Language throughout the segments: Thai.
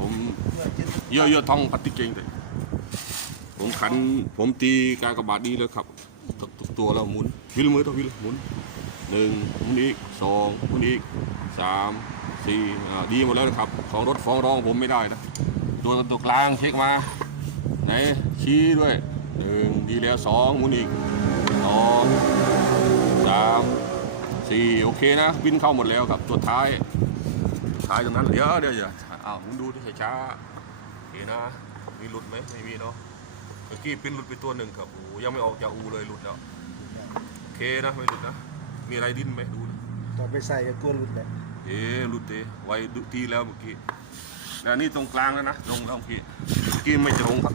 ผมเยอะๆท้องพัดติเก่งเลยผมขันผมตีกากบาทนี้เลยครับทุกตัวแล้วหมุนวิลมือต้องวิลหมุนหนึ่งหมุนอีกสองหมุนอีกสามสี่ดีหมดแล้วนะครับ ของรถฟ้องร้องผมไม่ได้นะตัวตัวกลางเช็คมาไหนชี้ด้วยหนึ่งดีแล้วสองหมุนอีกสองสามสี่โอเคนะบินเข้าหมดแล้วครับตัวท้ายท้ายตรงนั้นเดี๋ยวเดี๋ยวเดี๋ยว อ้าวผมดูที่ช้าๆโอเคนะ มีหลุดไหมไม่มีเนาะ เมื่อกี้ปิ้นหลุดไปตัวหนึ่งครับโอ้ยังไม่ออกจากอูเลยหลุดแล้วโอเคนะไม่หลุดนะ มีอะไรดิ้นไหมดูนะตอนไปใส่ก็กลัวหลุดเลยเอ๊ะหลุดเตะไว้ดูตีแล้วเมื่อกี้แล้วนี่ตรงกลางแล้วนะลงแล้วเมื่อกี้เมื่อกี้ไม่ตรงครับ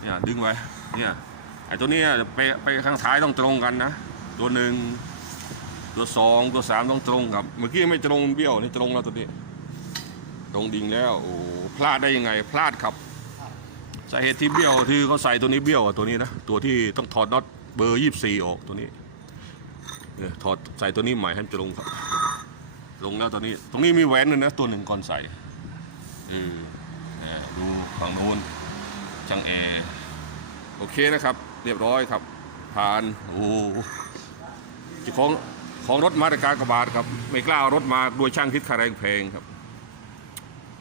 เนี่ยดึงไว้เนี่ยไอ้ตัวเนี้ยไปไปข้างท้ายต้องตรงกันนะ ตัวหนึ่งตัวสองตัวสามต้องตรงครับ เมื่อกี้ไม่ตรงเบี้ยวนี่ตรงแล้วตัวนี้ ตรงดิ่งแล้วโอ้พลาดได้ยังไงพลาดครับสาเหตุที่เบี้ยวที่เขาใส่ตัวนี้เบี้ยวอะตัวนี้นะตัวที่ต้องถอดน็อตเบอร์ยี่สี่ออกตัวนี้เนี่ยถอดใส่ตัวนี้ใหม่ให้มันตรงครับ ลงแล้วตัวนี้ ตรงนี้มีแหวนด้วยนะตัวหนึ่งก่อนใส่เออเนี่ยดูฝั่งนู้นช่างแอร์โอเคนะครับ เรียบร้อยครับ ผ่านโอ้เจ้าของของรถมาตรการกระบาดครับ ไม่กล้าเอารถมาโดยช่างคิดค่าแรงแพงครับ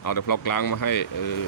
เอาแต่พลอกกลางมาให้เออ